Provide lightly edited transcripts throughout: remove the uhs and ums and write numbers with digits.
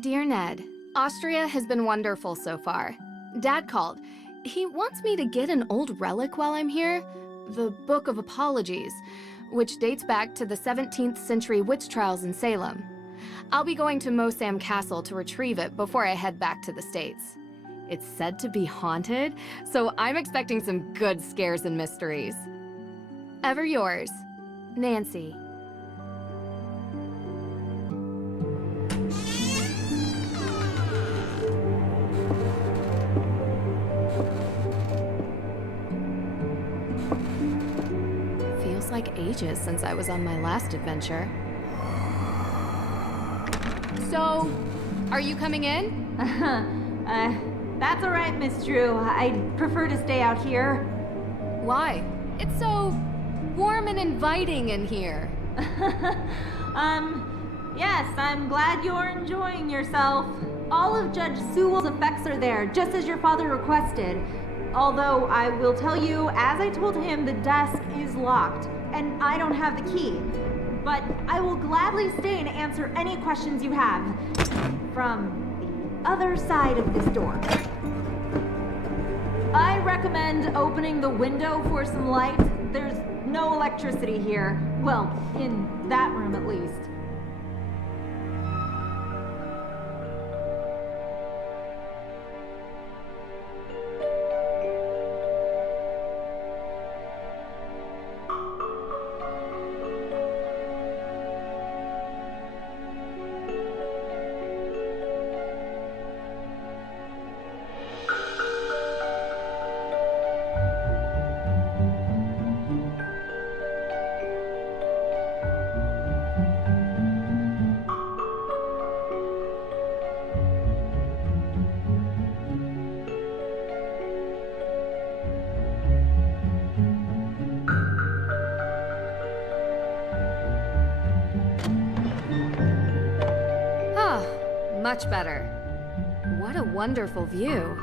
Dear Ned, Austria has been wonderful so far. Dad called. He wants me to get an old relic while I'm here, the Book of Apologies, which dates back to the 17th century witch trials in Salem. I'll be going to Mosam Castle to retrieve it before I head back to the States. It's said to be haunted, so I'm expecting some good scares and mysteries. Ever yours, Nancy. Feels like ages since I was on my last adventure. So, are you coming in? That's all right, Miss Drew. I'd prefer to stay out here. Why? It's so warm and inviting in here. Yes, I'm glad you're enjoying yourself. All of Judge Sewell's effects are there, just as your father requested. Although I will tell you, as I told him, the desk is locked, and I don't have the key. But I will gladly stay and answer any questions you have from the other side of this door. I recommend opening the window for some light. There's no electricity here. Well, in that room at least. Much better. What a wonderful view.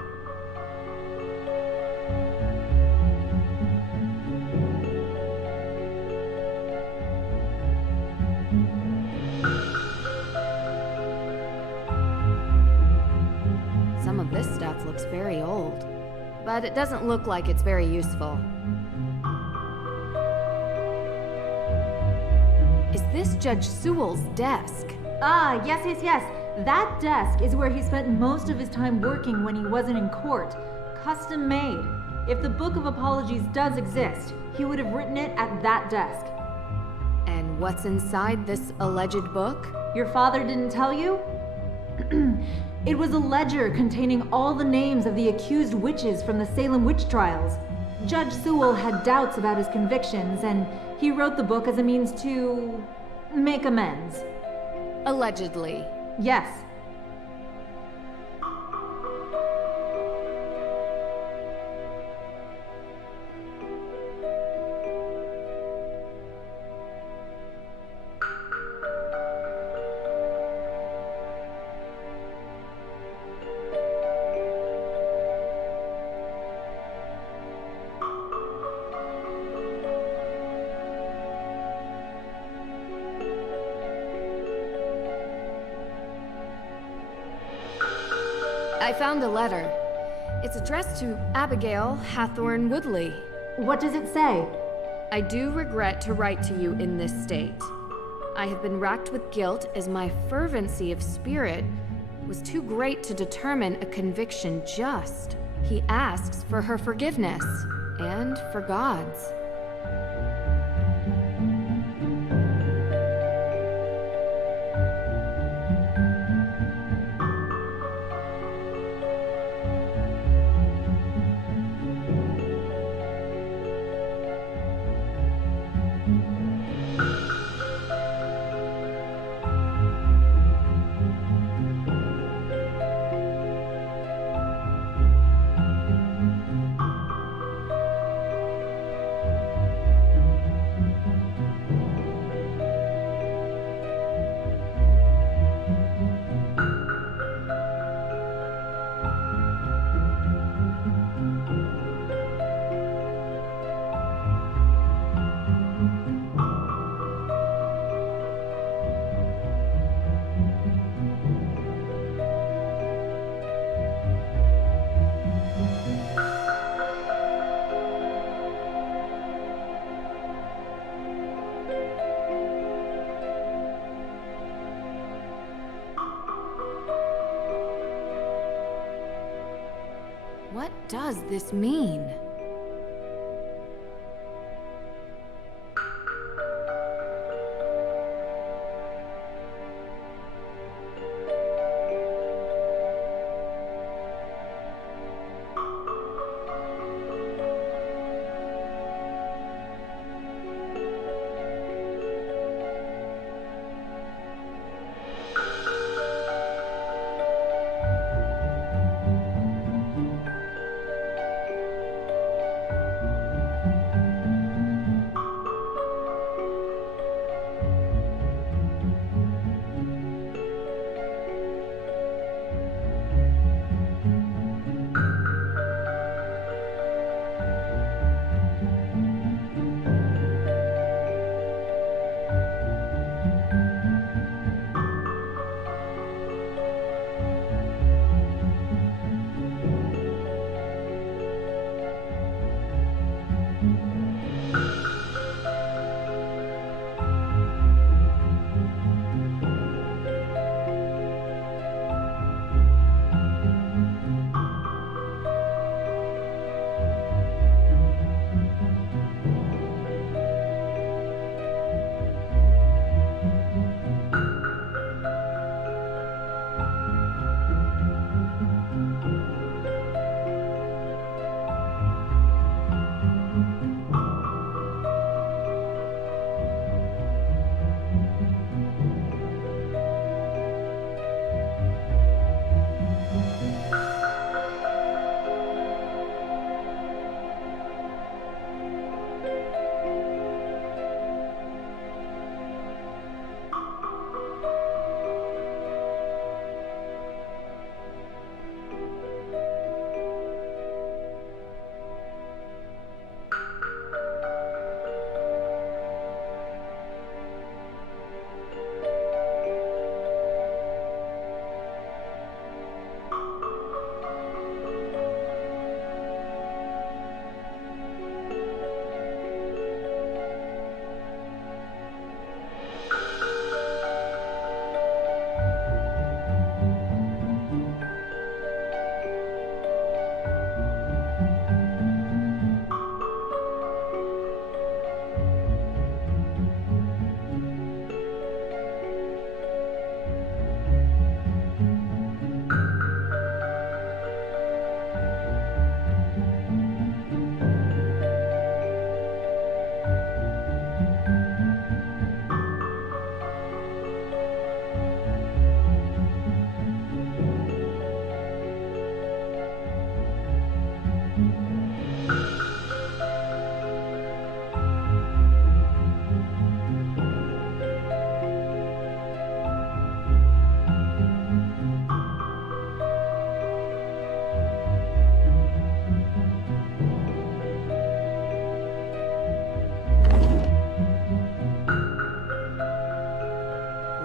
Some of this stuff looks very old, but it doesn't look like it's very useful. Is this Judge Sewell's desk? Ah, yes. That desk is where he spent most of his time working when he wasn't in court. Custom made. If the Book of Apologies does exist, he would have written it at that desk. And what's inside this alleged book? Your father didn't tell you? It was a ledger containing all the names of the accused witches from the Salem witch trials. Judge Sewell had doubts about his convictions, and he wrote the book as a means to make amends. Allegedly. Yes. I found a letter. It's addressed to Abigail Hathorne Woodley. What does it say? I do regret to write to you in this state. I have been racked with guilt as my fervency of spirit was too great to determine a conviction just. He asks for her forgiveness and for God's. What does this mean?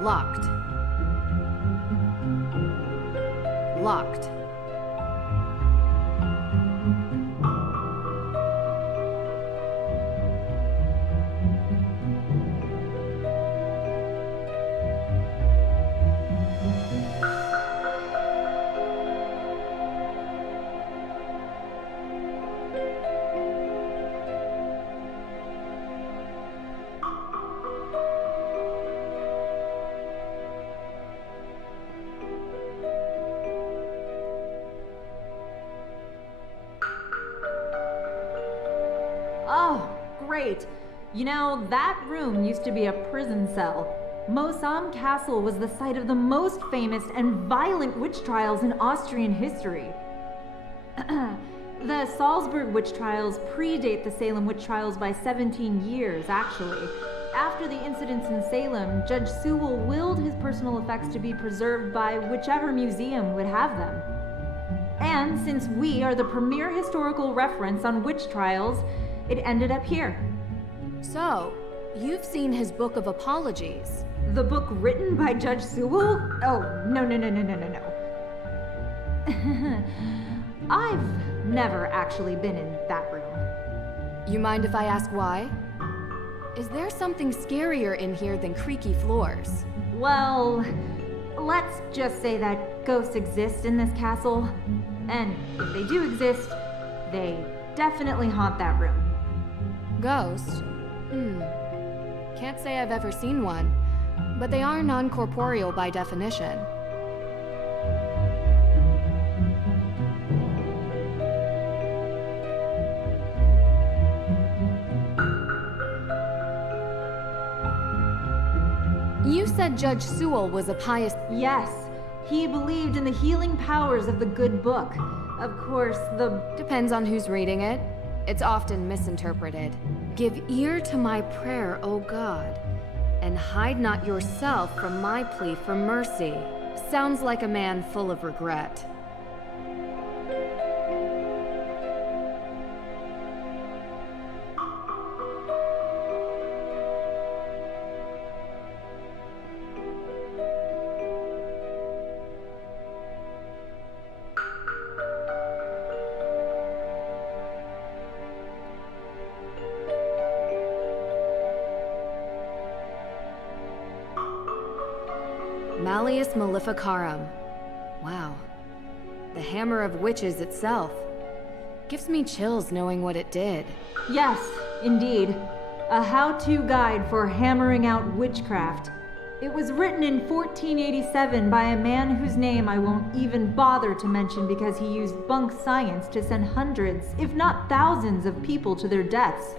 Locked. Locked. Oh, great. You know, that room used to be a prison cell. Mosam Castle was the site of the most famous and violent witch trials in Austrian history. The Salzburg witch trials predate the Salem witch trials by 17 years, actually. After the incidents in Salem, Judge Sewell willed his personal effects to be preserved by whichever museum would have them. And since we are the premier historical reference on witch trials, it ended up here. So, you've seen his Book of Apologies. The book written by Judge Sewell? Oh, no. I've never actually been in that room. You mind if I ask why? Is there something scarier in here than creaky floors? Well, let's just say that ghosts exist in this castle. And if they do exist, they definitely haunt that room. Ghost? Can't say I've ever seen one, but they are non-corporeal by definition. You said Judge Sewell was a pious... Yes, he believed in the healing powers of the good book. Of course, Depends on who's reading it. It's often misinterpreted. Give ear to my prayer, O God, and hide not yourself from my plea for mercy. Sounds like a man full of regret. Malleus Maleficarum. Wow. The Hammer of Witches itself. Gives me chills knowing what it did. Yes, indeed. A how-to guide for hammering out witchcraft. It was written in 1487 by a man whose name I won't even bother to mention because he used bunk science to send hundreds, if not thousands, of people to their deaths.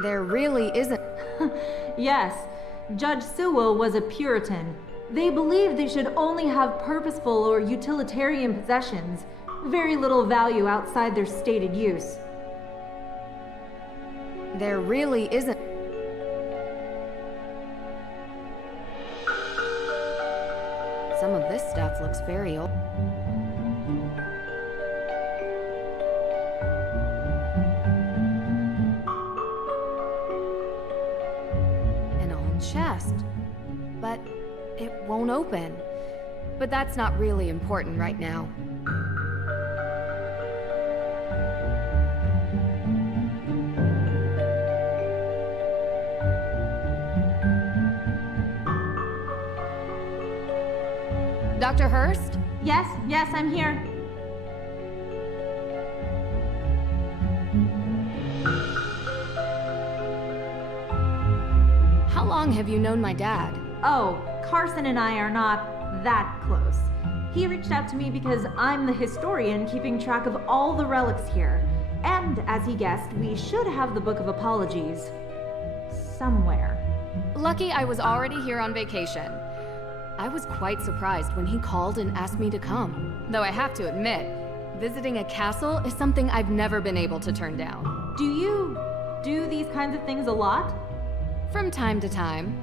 There really isn't... Yes, Judge Sewell was a Puritan. They believed they should only have purposeful or utilitarian possessions, very little value outside their stated use. There really isn't... Some of this stuff looks very old. An old chest. But it won't open. But that's not really important right now. Dr. Hurst? Yes, I'm here. How long have you known my dad? Oh, Carson and I are not that close. He reached out to me because I'm the historian keeping track of all the relics here. And, as he guessed, we should have the Book of Apologies somewhere. Lucky I was already here on vacation. I was quite surprised when he called and asked me to come. Though I have to admit, visiting a castle is something I've never been able to turn down. Do you do these kinds of things a lot? From time to time.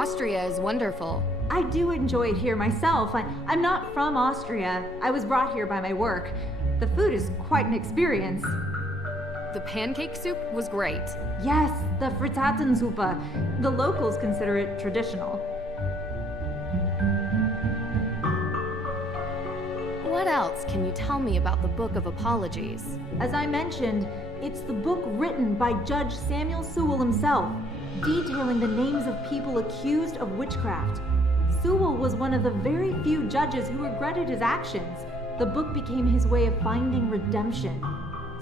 Austria is wonderful. I do enjoy it here myself. I'm not from Austria. I was brought here by my work. The food is quite an experience. The pancake soup was great. Yes, the Frittatensuppe. The locals consider it traditional. What else can you tell me about the Book of Apologies? As I mentioned, it's the book written by Judge Samuel Sewell himself, detailing the names of people accused of witchcraft. Sewell was one of the very few judges who regretted his actions. The book became his way of finding redemption.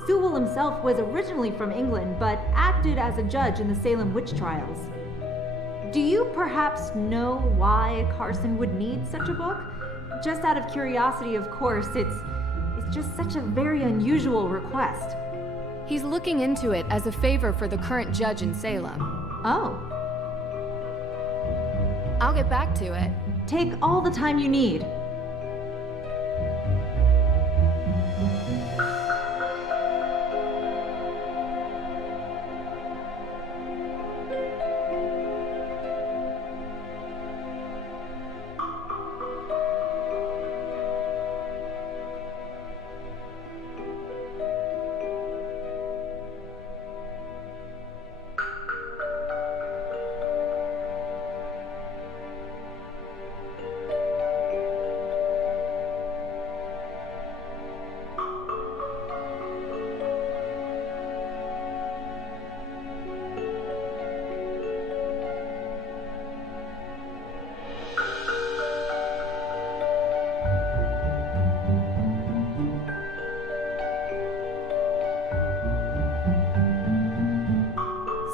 Sewell himself was originally from England, but acted as a judge in the Salem witch trials. Do you perhaps know why Carson would need such a book? Just out of curiosity, of course, it's just such a very unusual request. He's looking into it as a favor for the current judge in Salem. Oh. I'll get back to it. Take all the time you need.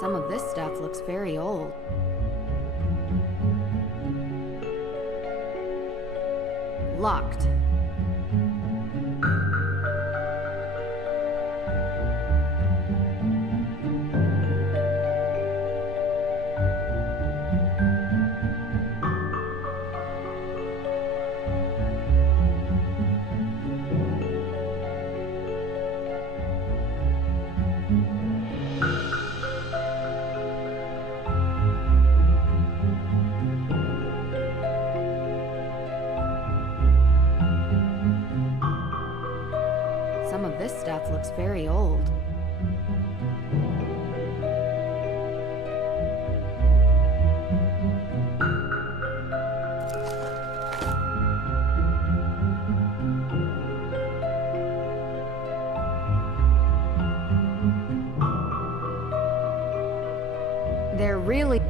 Some of this stuff looks very old. Locked. Some of this stuff looks very old. They're really...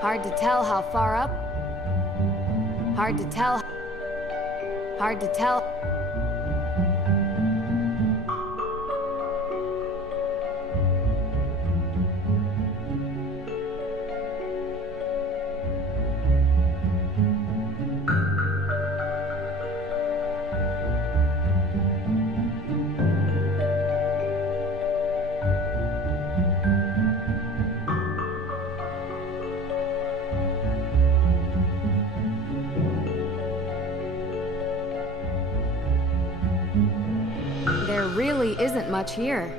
Hard to tell how far up. Hard to tell. Hard to tell. There really isn't much here.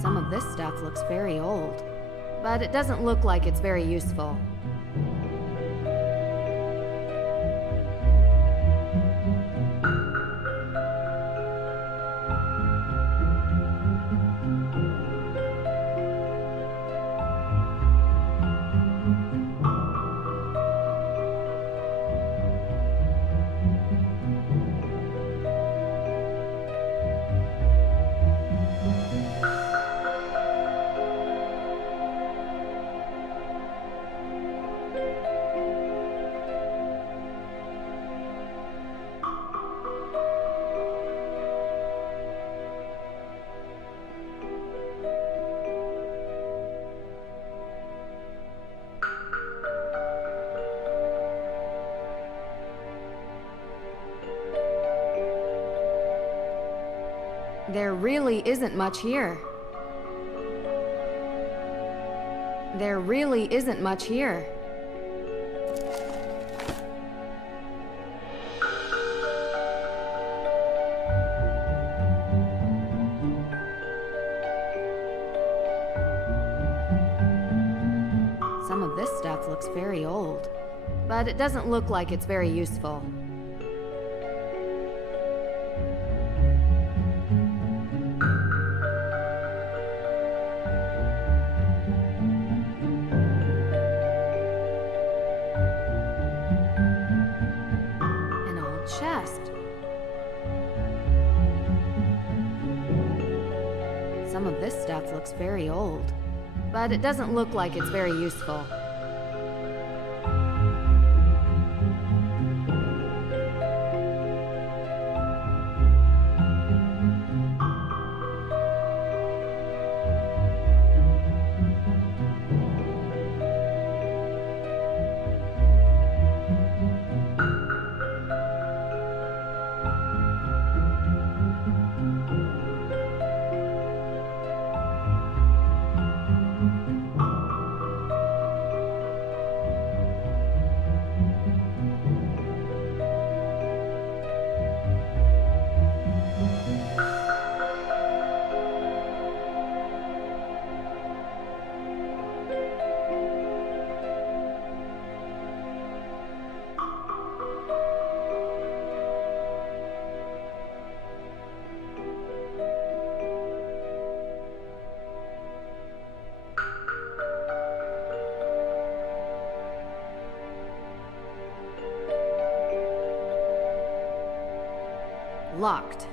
Some of this stuff looks very old, but it doesn't look like it's very useful. There really isn't much here. There really isn't much here. Some of this stuff looks very old, but it doesn't look like it's very useful. An old chest. Some of this stuff looks very old, but it doesn't look like it's very useful. Locked.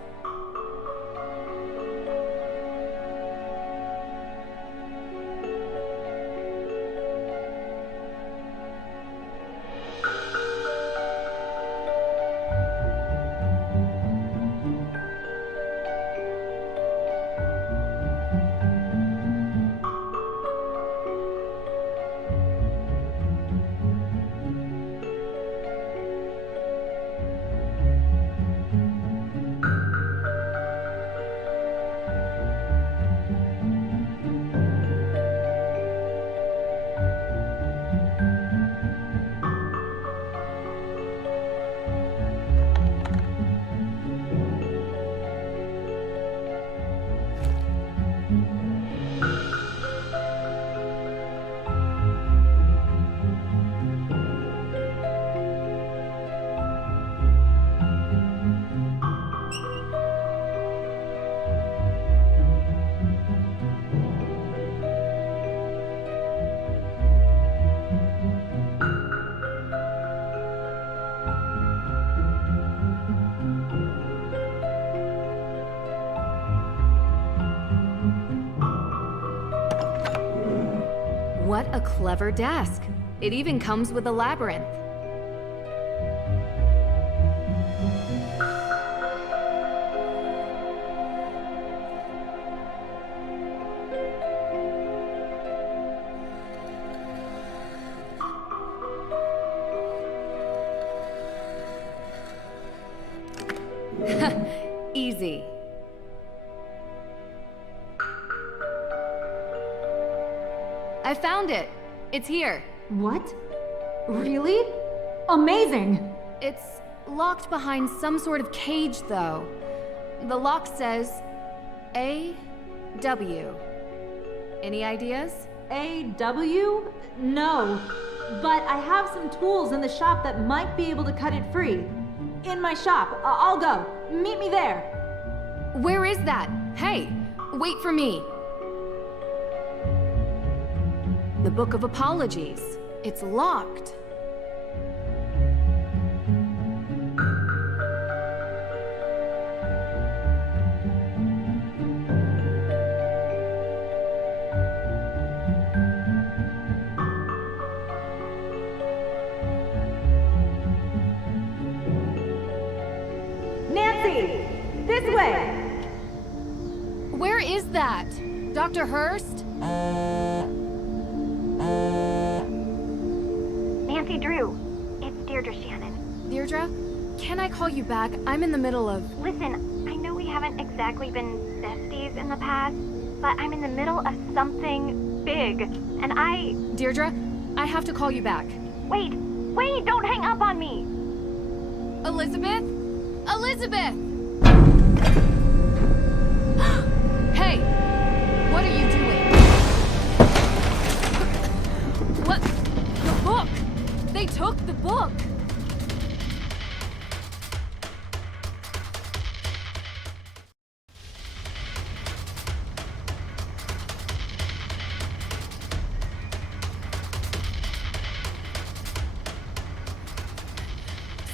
What a clever desk. It even comes with a labyrinth. Easy. I found it. It's here. What? Really? Amazing! It's locked behind some sort of cage, though. The lock says A.W. Any ideas? A.W.? No. But I have some tools in the shop that might be able to cut it free. In my shop. I'll go. Meet me there. Where is that? Hey, wait for me. The Book of Apologies. It's locked. Nancy! This way! Where is that? Dr. Hurst? Nancy Drew, it's Deirdre Shannon. Deirdre? Can I call you back? I'm in the middle of... Listen, I know we haven't exactly been besties in the past, but I'm in the middle of something big, and Deirdre, I have to call you back. Wait, don't hang up on me! Elizabeth? Elizabeth! Hey! What are you doing? What? The book! They took the book!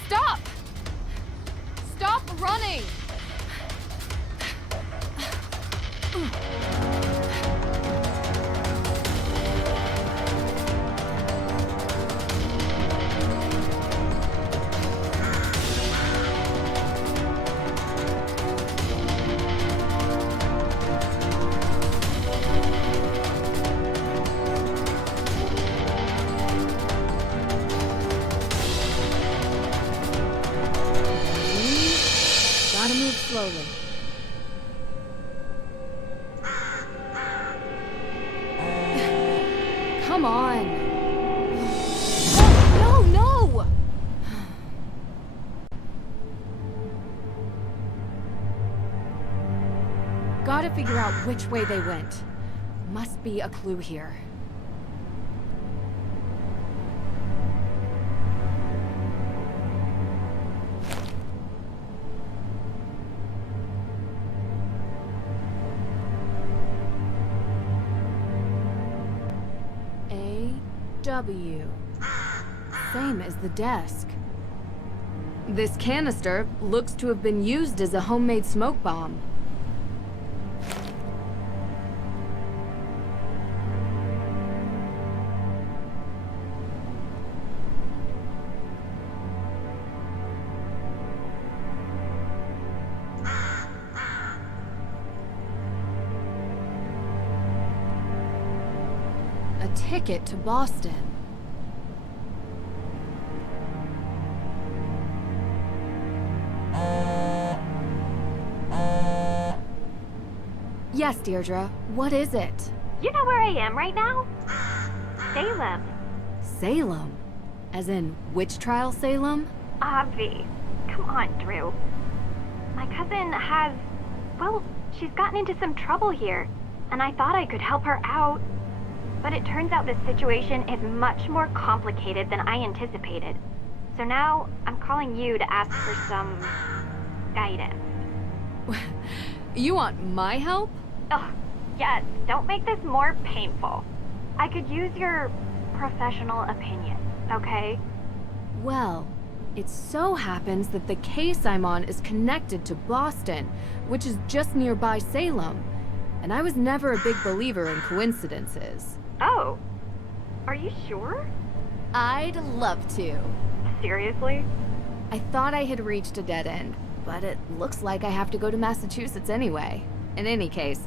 Stop! Stop running! Gotta move slowly. Come on. No! Gotta figure out which way they went. Must be a clue here. W. Same as the desk. This canister looks to have been used as a homemade smoke bomb. A ticket to Boston. Yes, Deirdre. What is it? You know where I am right now? Salem. Salem? As in, witch trial Salem? Obvi. Come on, Drew. My cousin has... well, she's gotten into some trouble here, and I thought I could help her out. But it turns out the situation is much more complicated than I anticipated. So now, I'm calling you to ask for some... guidance. You want my help? Oh, yes, don't make this more painful. I could use your professional opinion, okay? Well, it so happens that the case I'm on is connected to Boston, which is just nearby Salem. And I was never a big believer in coincidences. Oh, are you sure? I'd love to. Seriously? I thought I had reached a dead end, but it looks like I have to go to Massachusetts anyway. In any case,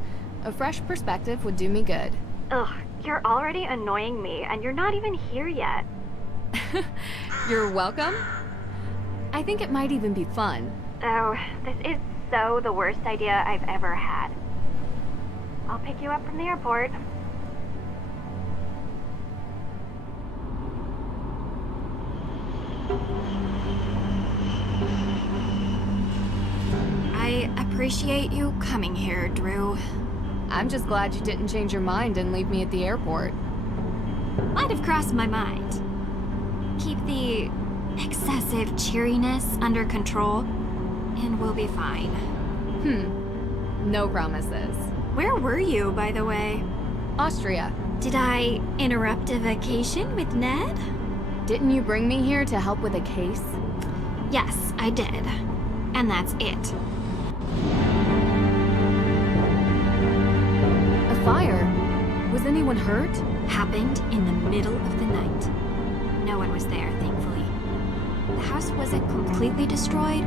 a fresh perspective would do me good. Ugh, you're already annoying me, and you're not even here yet. You're welcome. I think it might even be fun. Oh, this is so the worst idea I've ever had. I'll pick you up from the airport. I appreciate you coming here, Drew. I'm just glad you didn't change your mind and leave me at the airport. Might have crossed my mind. Keep the excessive cheeriness under control, and we'll be fine. No promises. Where were you, by the way? Austria. Did I interrupt a vacation with Ned? Didn't you bring me here to help with a case? Yes, I did. And that's it. A fire? Was anyone hurt? Happened in the middle of the night. No one was there, thankfully. The house wasn't completely destroyed,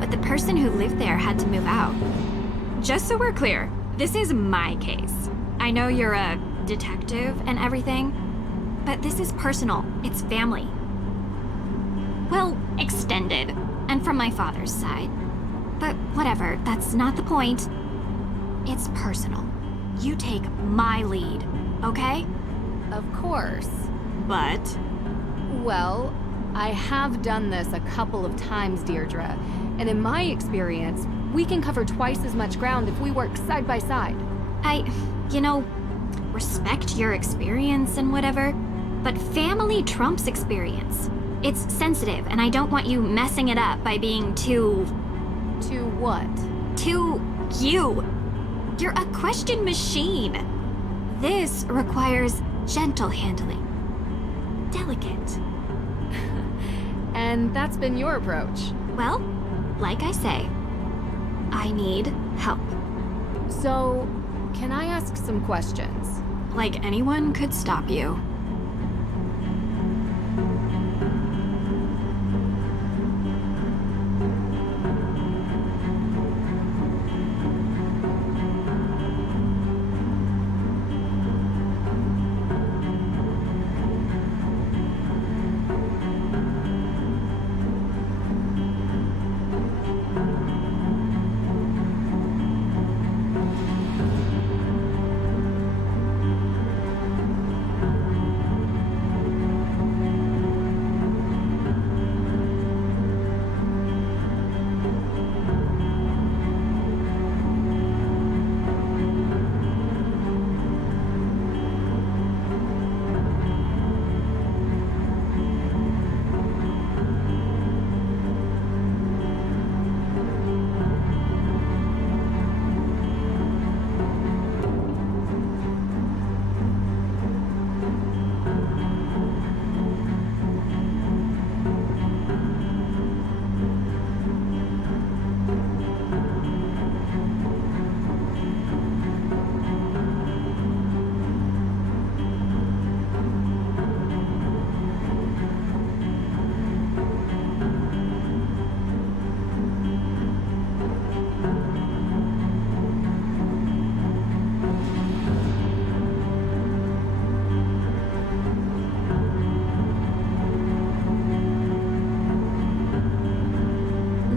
but the person who lived there had to move out. Just so we're clear, this is my case. I know you're a detective and everything, but this is personal. It's family. Well, extended, and from my father's side. But whatever, that's not the point. It's personal. You take my lead, okay? Of course. But Well, I have done this a couple of times, Deirdre. And in my experience, we can cover twice as much ground if we work side by side. you know, respect your experience and whatever, but family trumps experience. It's sensitive, and I don't want you messing it up by being too what? you. You're a question machine. This requires gentle handling. Delicate. And that's been your approach. Well, like I say, I need help. So, can I ask some questions? Like anyone could stop you.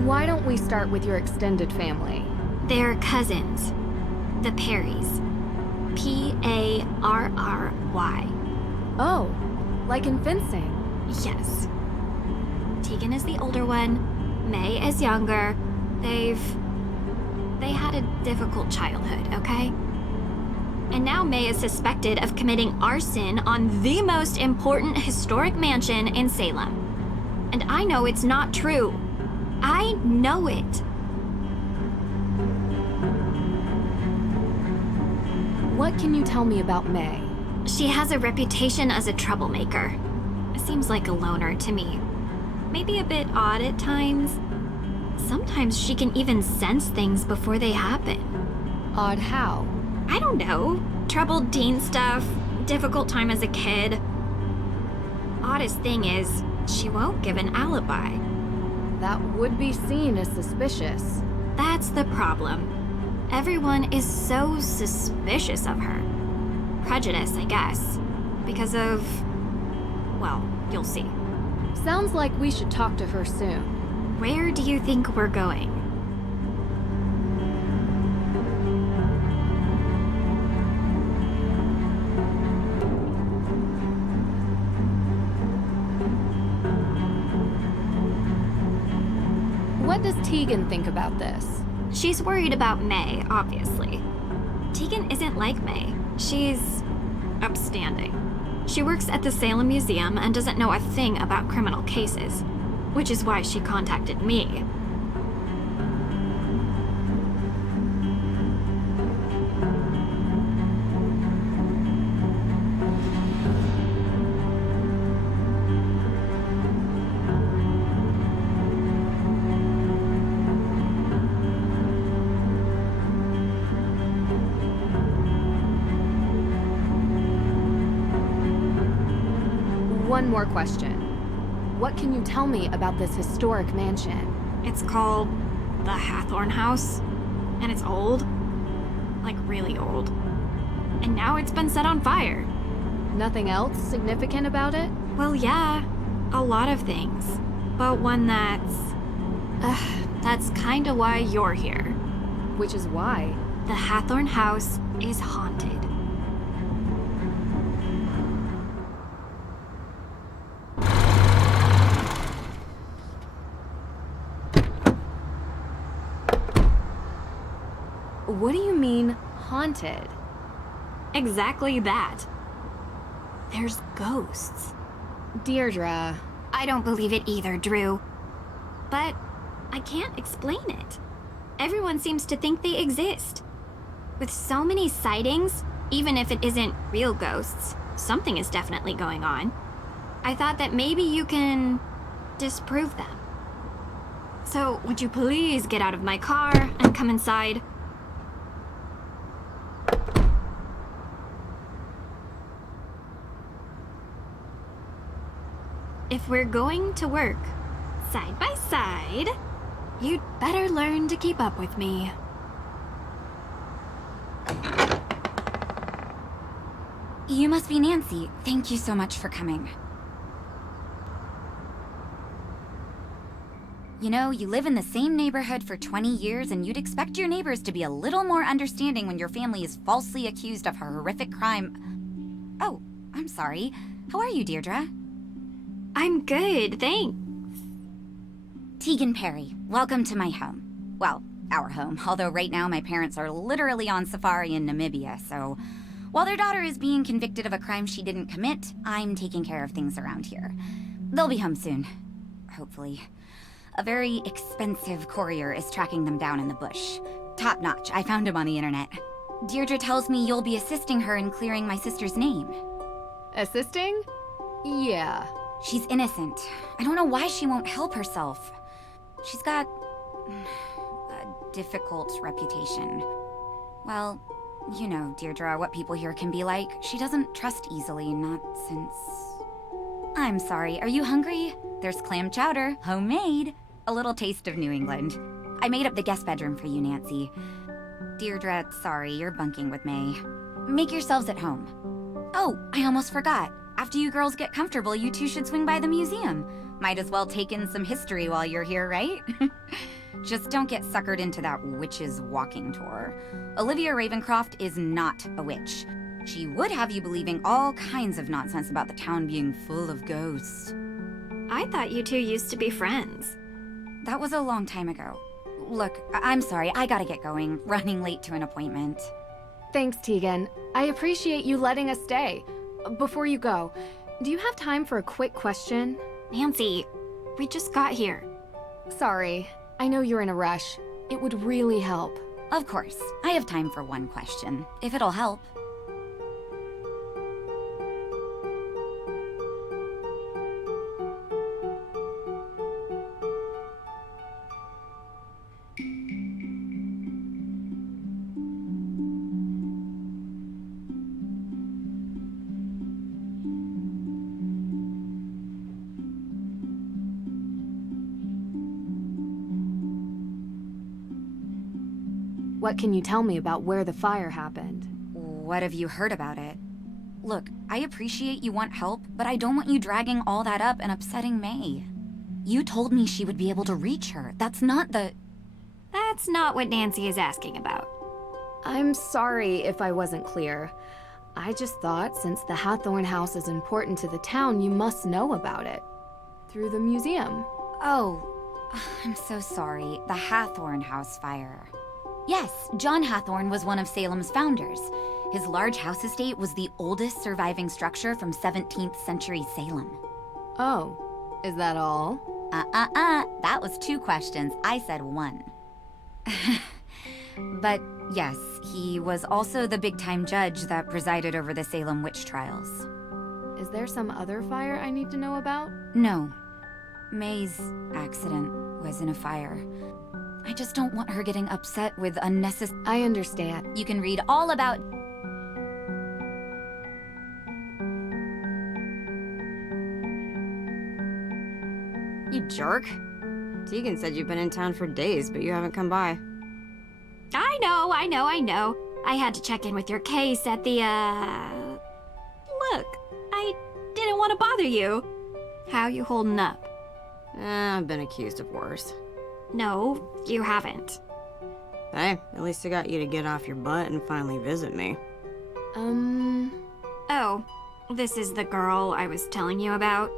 Why don't we start with your extended family? They're cousins. The Perrys. Parry. Oh, like in fencing. Yes. Tegan is the older one. May is younger. They had a difficult childhood, okay? And now May is suspected of committing arson on the most important historic mansion in Salem. And I know it's not true. I know it. What can you tell me about May? She has a reputation as a troublemaker. Seems like a loner to me. Maybe a bit odd at times. Sometimes she can even sense things before they happen. Odd how? I don't know. Troubled teen stuff, difficult time as a kid. Oddest thing is, she won't give an alibi. That would be seen as suspicious. That's the problem. Everyone is so suspicious of her. Prejudice, I guess. Because of... well, you'll see. Sounds like we should talk to her soon. Where do you think we're going? What does Tegan think about this? She's worried about May, obviously. Tegan isn't like May. She's upstanding. She works at the Salem Museum and doesn't know a thing about criminal cases, which is why she contacted me. One more question. What can you tell me about this historic mansion? It's called the Hathorn House, and it's old. Like, really old. And now it's been set on fire. Nothing else significant about it? Well, yeah, a lot of things. But one that's kinda why you're here. Which is why. The Hathorn house is haunted. What do you mean, haunted? Exactly that. There's ghosts. Deirdre. I don't believe it either, Drew. But I can't explain it. Everyone seems to think they exist. With so many sightings, even if it isn't real ghosts, something is definitely going on. I thought that maybe you can disprove them. So, would you please get out of my car and come inside? If we're going to work side by side, you'd better learn to keep up with me. You must be Nancy. Thank you so much for coming. You know, you live in the same neighborhood for 20 years and you'd expect your neighbors to be a little more understanding when your family is falsely accused of a horrific crime. Oh, I'm sorry. How are you, Deirdre? I'm good, thanks. Tegan Perry, welcome to my home. Well, our home, although right now my parents are literally on safari in Namibia, so while their daughter is being convicted of a crime she didn't commit, I'm taking care of things around here. They'll be home soon. Hopefully. A very expensive courier is tracking them down in the bush. Top notch, I found him on the internet. Deirdre tells me you'll be assisting her in clearing my sister's name. Assisting? Yeah. She's innocent. I don't know why she won't help herself. She's got a difficult reputation. Well, you know, Deirdre, what people here can be like. She doesn't trust easily, not since... I'm sorry, are you hungry? There's clam chowder, homemade. A little taste of New England. I made up the guest bedroom for you, Nancy. Deirdre, sorry, you're bunking with May. Make yourselves at home. Oh, I almost forgot. After you girls get comfortable, you two should swing by the museum. Might as well take in some history while you're here, right? Just don't get suckered into that witch's walking tour. Olivia Ravencroft is not a witch. She would have you believing all kinds of nonsense about the town being full of ghosts. I thought you two used to be friends. That was a long time ago. Look, I'm sorry, I gotta get going. Running late to an appointment. Thanks, Tegan. I appreciate you letting us stay. Before you go, do you have time for a quick question? Nancy, we just got here. Sorry, I know you're in a rush. It would really help. Of course, I have time for one question, if it'll help. What can you tell me about where the fire happened? What have you heard about it? Look, I appreciate you want help, but I don't want you dragging all that up and upsetting May. You told me she would be able to reach her. That's not what Nancy is asking about. I'm sorry if I wasn't clear. I just thought since the Hathorn house is important to the town, you must know about it. Through the museum. Oh, I'm so sorry. The Hathorn house fire. Yes, John Hathorn was one of Salem's founders. His large house estate was the oldest surviving structure from 17th century Salem. Oh, is that all? That was 2 questions. I said 1. But yes, he was also the big-time judge that presided over the Salem witch trials. Is there some other fire I need to know about? No. May's accident was in a fire. I just don't want her getting upset with unnecessary... I understand. You can read all about... You jerk. Tegan said you've been in town for days, but you haven't come by. I know. I had to check in with your case at the, Look, I didn't want to bother you. How you holding up? I've been accused of worse. No, you haven't. Hey, at least I got you to get off your butt and finally visit me. Oh, this is the girl I was telling you about.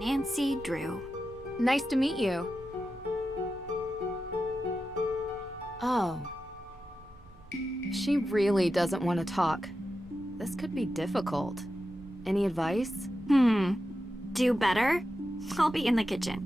Nancy Drew. Nice to meet you. Oh. She really doesn't want to talk. This could be difficult. Any advice? Do better? I'll be in the kitchen.